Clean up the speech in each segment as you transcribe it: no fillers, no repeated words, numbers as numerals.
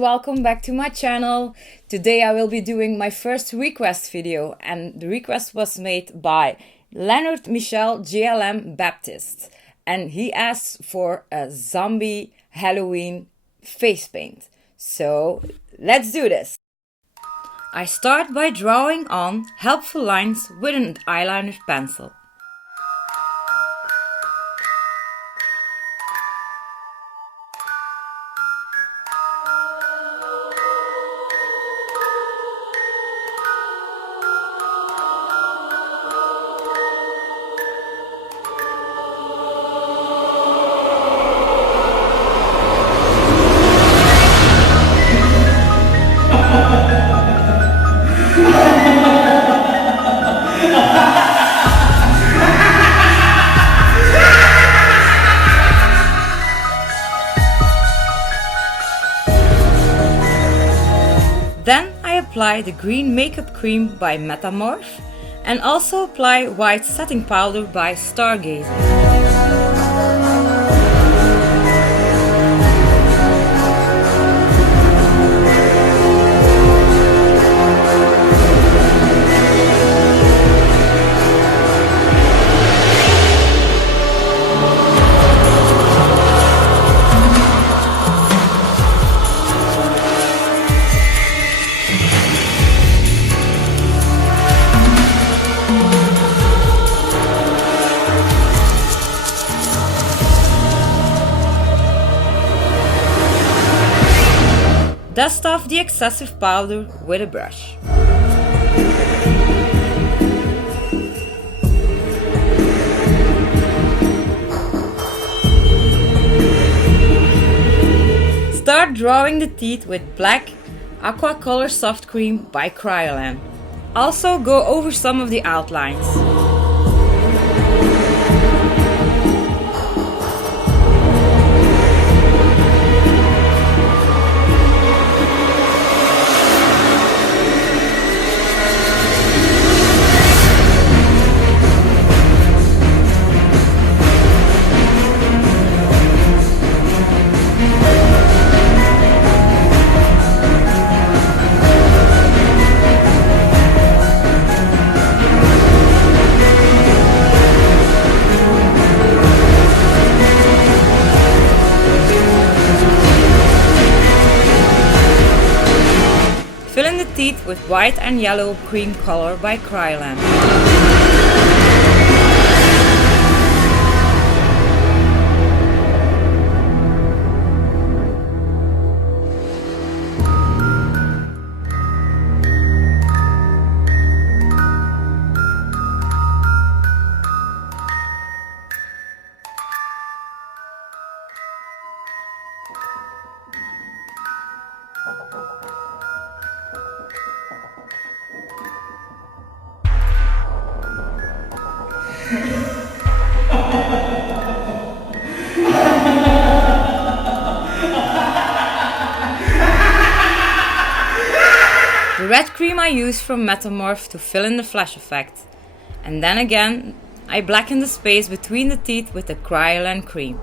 and welcome back to my channel. Today I will be doing my first request video, and the request was made by Leonard Michel GLM Baptist, and he asked for a zombie Halloween face paint. So let's do this. I start by drawing on helpful lines with an eyeliner pencil. Then I apply the green makeup cream by Metamorph and also apply white setting powder by Stargazer. Dust off the excessive powder with a brush. Start drawing the teeth with black Aqua Color soft cream by Kryolan. Also go over some of the outlines. Fill in the teeth with white and yellow cream color by Kryolan. The red cream I use from Metamorph to fill in the flash effect, and then again I blacken the space between the teeth with the Kryolan cream.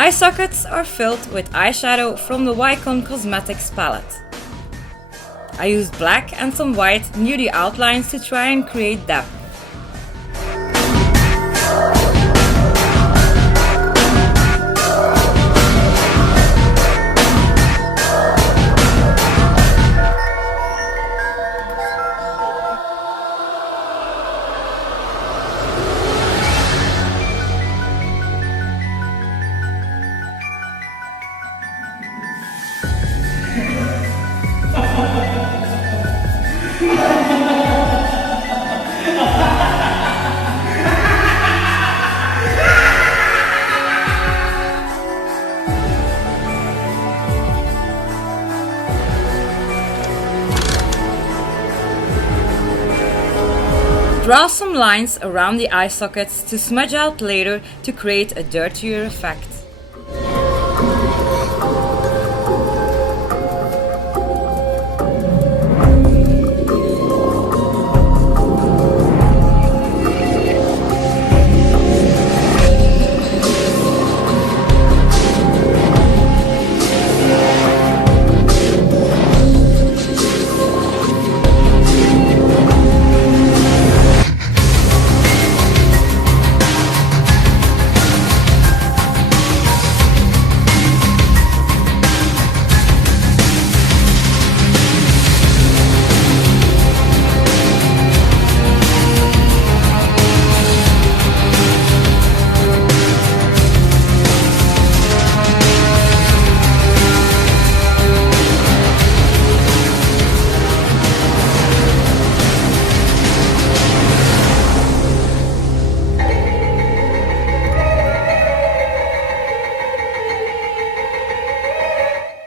Eye sockets are filled with eyeshadow from the Wycon Cosmetics palette. I used black and some white near the outlines to try and create depth. Draw some lines around the eye sockets to smudge out later to create a dirtier effect.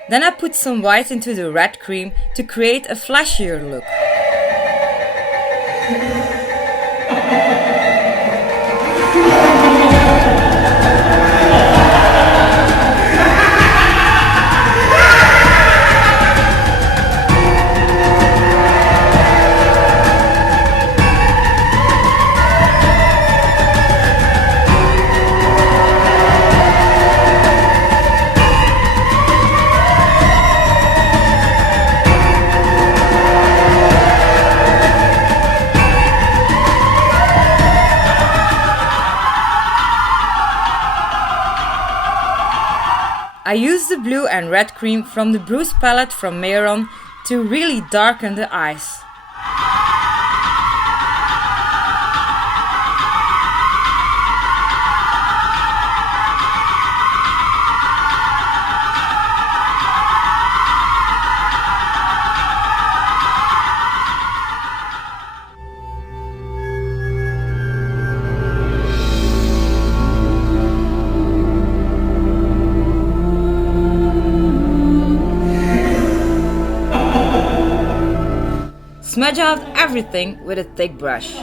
Then I put some white into the red cream to create a flashier look. I used the blue and red cream from the Bruise palette from Mehron to really darken the eyes. Smudge out everything with a thick brush.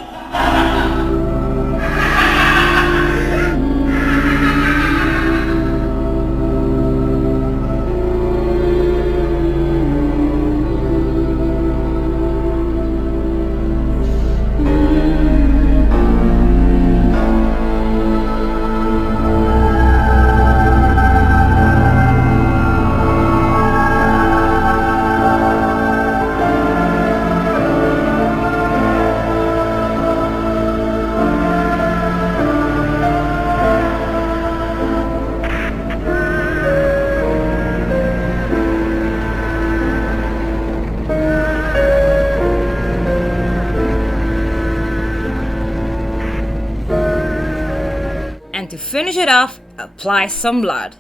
And to finish it off, apply some blood.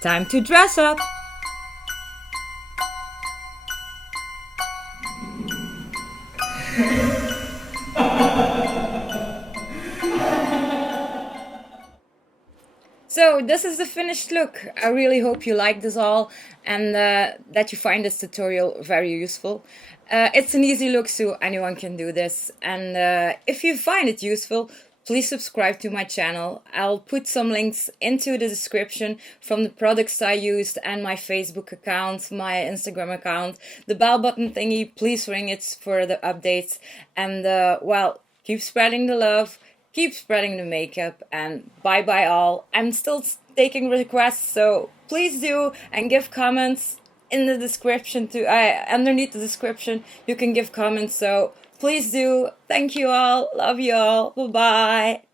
Time to dress up! So this is the finished look. I really hope you like this all and that you find this tutorial very useful. It's an easy look, so anyone can do this. And if you find it useful, please subscribe to my channel. I'll put some links into the description from the products I used and my Facebook account, my Instagram account. The bell button thingy, please ring it for the updates. And well, keep spreading the love. Keep spreading the makeup, and bye bye all. I'm still taking requests, so please do, and give comments in the description too. Underneath the description you can give comments, so please do. Thank you all, love you all, bye bye.